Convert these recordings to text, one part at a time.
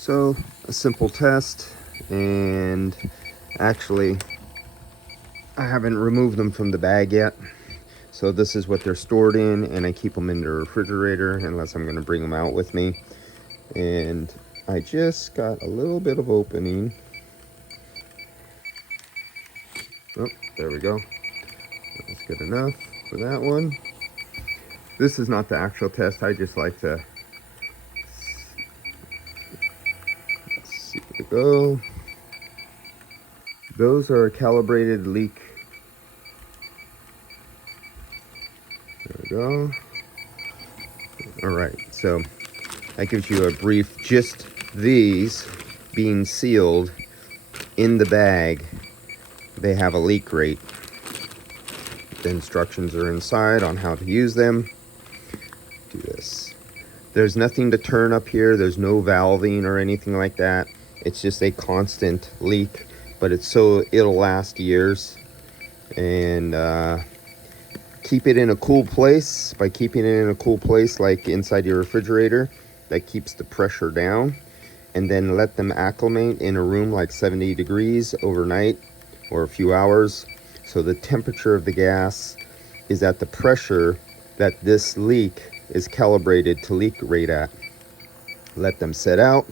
So a simple test, and actually I haven't removed them from the bag yet. So this is what they're stored in, and I keep them in the refrigerator unless I'm going to bring them out with me. And I just got a little bit of opening. Oh, there we go. That's good enough for that one. This is not the actual test. I just like to see where to go. Those are a calibrated leak. There we go. All right, so that gives you a brief. Just these being sealed in the bag, they have a leak rate. The instructions are inside on how to use them. Do this. There's nothing to turn up here. There's no valving or anything like that. It's just a constant leak, but it's so it'll last years. And keep it in a cool place. By keeping it in a cool place, like inside your refrigerator, that keeps the pressure down. And then let them acclimate in a room like 70 degrees overnight or a few hours. So the temperature of the gas is at the pressure that this leak is calibrated to leak rate at. Let them set out.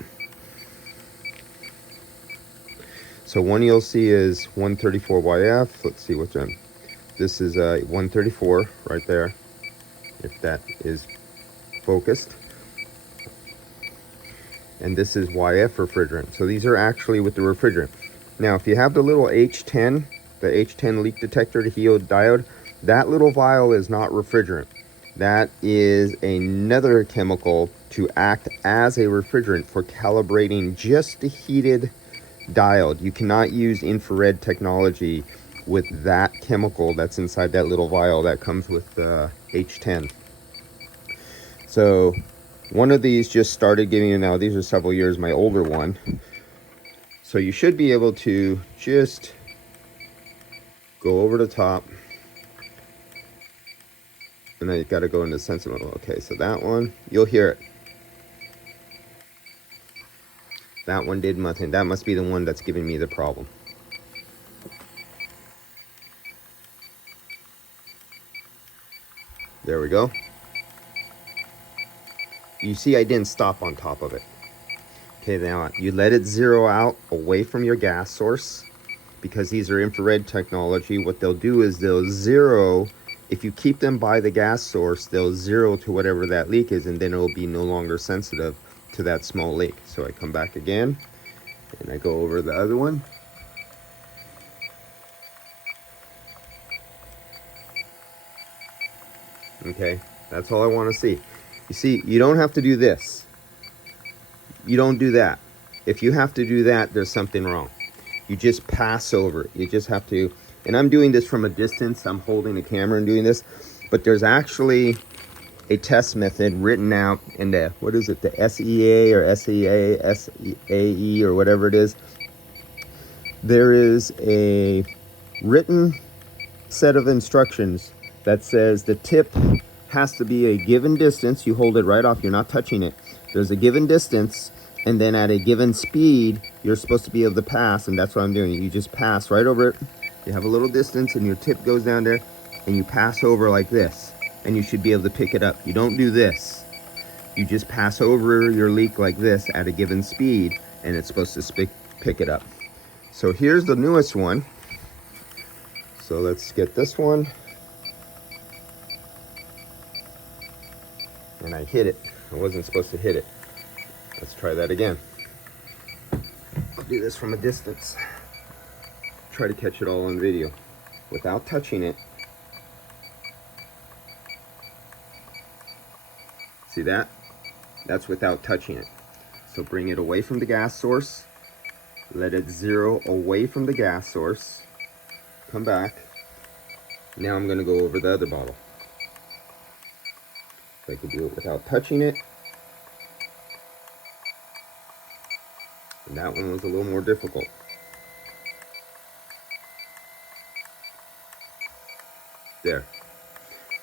So one you'll see is 134YF. Let's see what's in. This is 134 right there, if that is focused. And this is YF refrigerant. So these are actually with the refrigerant. Now, if you have the little H10, the H10 leak detector, the HEO diode, that little vial is not refrigerant. That is another chemical to act as a refrigerant for calibrating just the heated diode. You cannot use infrared technology with that chemical that's inside that little vial that comes with the H10. So one of these just started giving you, now these are several years, my older one. So you should be able to just go over the top, and then you've got to go into sensor mode. Okay, so that one, you'll hear it. That one did nothing. That must be the one that's giving me the problem. There we go. You see I didn't stop on top of it. Okay, now you let it zero out away from your gas source, because these are infrared technology. What they'll do is they'll zero, if you keep them by the gas source, they'll zero to whatever that leak is, and then it'll be no longer sensitive to that small leak. So I come back again, and I go over the other one. Okay, that's all I want to see. You see, you don't have to do this. You don't do that. If you have to do that, there's something wrong. You just pass over it. You just have to, and I'm doing this from a distance. I'm holding the camera and doing this, but there's actually a test method written out in the, what is it, the SEA or SEAE or whatever it is. There is a written set of instructions that says the tip has to be a given distance. You hold it right off, you're not touching it. There's a given distance, and then at a given speed, you're supposed to be able to pass, and that's what I'm doing. You just pass right over it. You have a little distance, and your tip goes down there, and you pass over like this, and you should be able to pick it up. You don't do this. You just pass over your leak like this at a given speed, and it's supposed to pick it up. So here's the newest one. So let's get this one. And I hit it. I wasn't supposed to hit it. Let's try that again. I'll do this from a distance. Try to catch it all on video without touching it. See that? That's without touching it. So bring it away from the gas source. Let it zero away from the gas source. Come back. Now I'm going to go over the other bottle. I could do it without touching it. And that one was a little more difficult. There.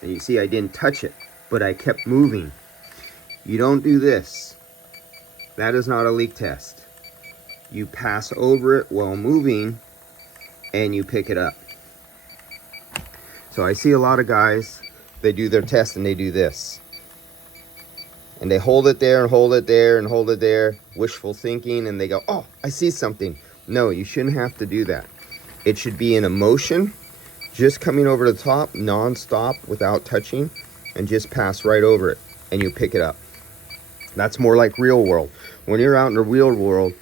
And you see I didn't touch it, but I kept moving. You don't do this. That is not a leak test. You pass over it while moving and you pick it up. So I see a lot of guys, they do their test and they do this. And they hold it there and hold it there and hold it there, wishful thinking, and they go, oh, I see something. No, you shouldn't have to do that. It should be in a motion, just coming over the top, non-stop, without touching, and just pass right over it, and you pick it up. That's more like real world. When you're out in the real world,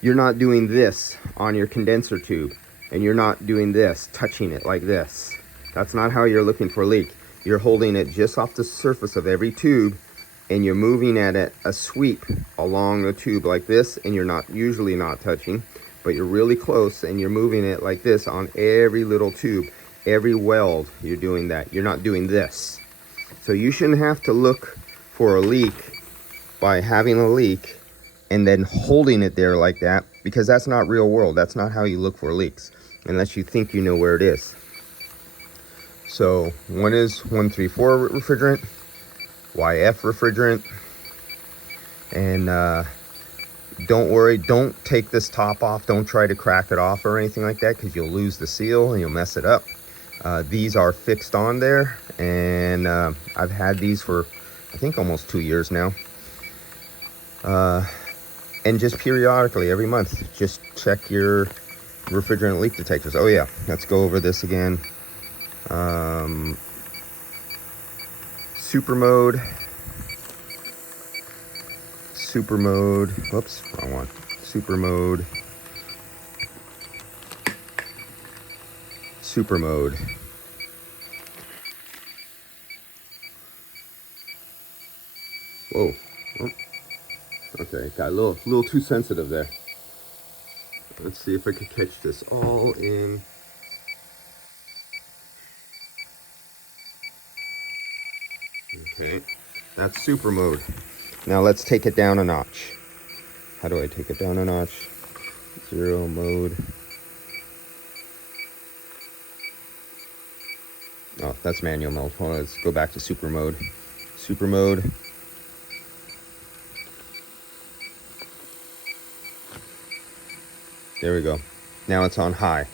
you're not doing this on your condenser tube, and you're not doing this, touching it like this. That's not how you're looking for a leak. You're holding it just off the surface of every tube, and you're moving at it a sweep along the tube like this, and you're usually not touching, but you're really close, and you're moving it like this on every little tube, every weld. You're doing that. You're not doing this. So you shouldn't have to look for a leak by having a leak and then holding it there like that, because that's not real world. That's not how you look for leaks, unless you think you know where it is. So one is 134 refrigerant, YF refrigerant, and don't worry, don't take this top off. Don't try to crack it off or anything like that, because you'll lose the seal and you'll mess it up. These are fixed on there, and I've had these for I think almost 2 years now. And just periodically, every month, just check your refrigerant leak detectors. Oh yeah, let's go over this again. Super mode, whoops, wrong one. Super mode. Whoa. Oh. Okay, got a little too sensitive there. Let's see if I can catch this all in. Okay, that's super mode. Now let's take it down a notch. How do I take it down a notch? Zero mode. Oh, that's manual mode. Hold on, let's go back to super mode. Super mode. There we go. Now it's on high.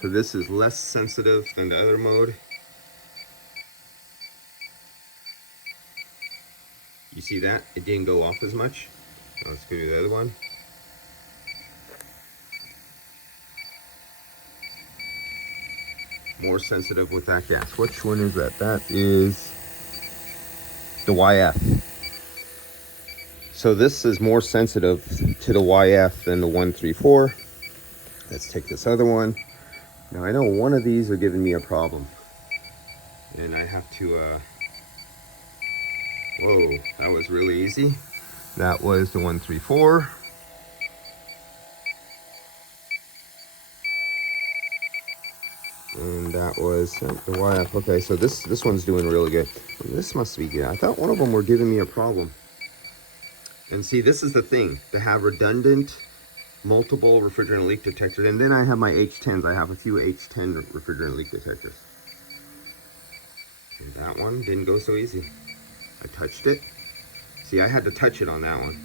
So this is less sensitive than the other mode. You see that? It didn't go off as much. Now let's go to the other one. More sensitive with that gas. Which one is that? That is the YF. So this is more sensitive to the YF than the 134. Let's take this other one. Now I know one of these are giving me a problem, and I have to, whoa, that was really easy. That was the 134. And that was the YF. Okay, so this one's doing really good. This must be good. I thought one of them were giving me a problem. And see, this is the thing, to have redundant multiple refrigerant leak detectors. And then I have my H10s. I have a few H10 refrigerant leak detectors. And that one didn't go so easy. I touched it. See, I had to touch it on that one.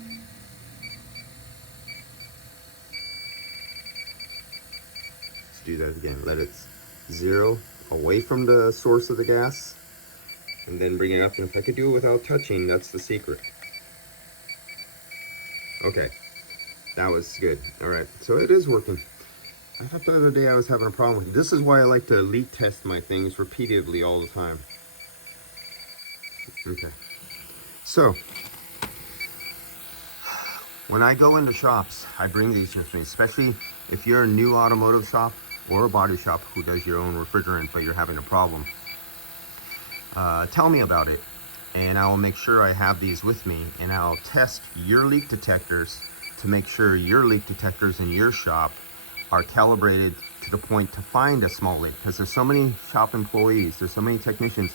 Let's do that again. Let it zero away from the source of the gas, and then bring it up. And if I could do it without touching, that's the secret. Okay, that was good. All right, so it is working. I thought the other day I was having a problem with it. This is why I like to leak test my things repeatedly all the time. Okay, so when I go into shops, I bring these with me, especially if you're a new automotive shop or a body shop who does your own refrigerant, but you're having a problem. Tell me about it, and I will make sure I have these with me, and I'll test your leak detectors to make sure your leak detectors in your shop are calibrated to the point to find a small leak, because there's so many shop employees, there's so many technicians,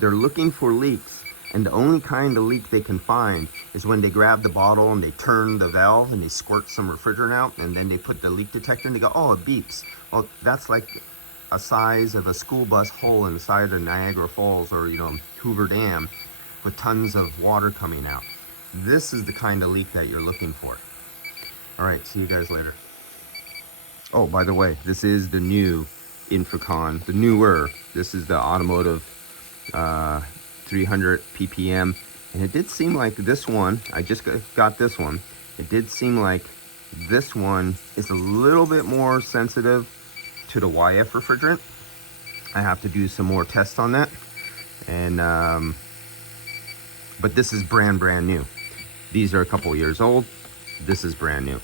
they're looking for leaks, and the only kind of leak they can find is when they grab the bottle and they turn the valve and they squirt some refrigerant out, and then they put the leak detector and they go, oh, it beeps. Well, that's like a size of a school bus hole inside of Niagara Falls or, Hoover Dam with tons of water coming out. This is the kind of leak that you're looking for. All right, see you guys later. Oh, by the way, this is the new INFICON, the newer. This is the automotive 300 ppm, and it did seem like this one, I just got this one, it did seem like this one is a little bit more sensitive to the YF refrigerant. I have to do some more tests on that, and but this is brand new. These are a couple years old. This is brand new.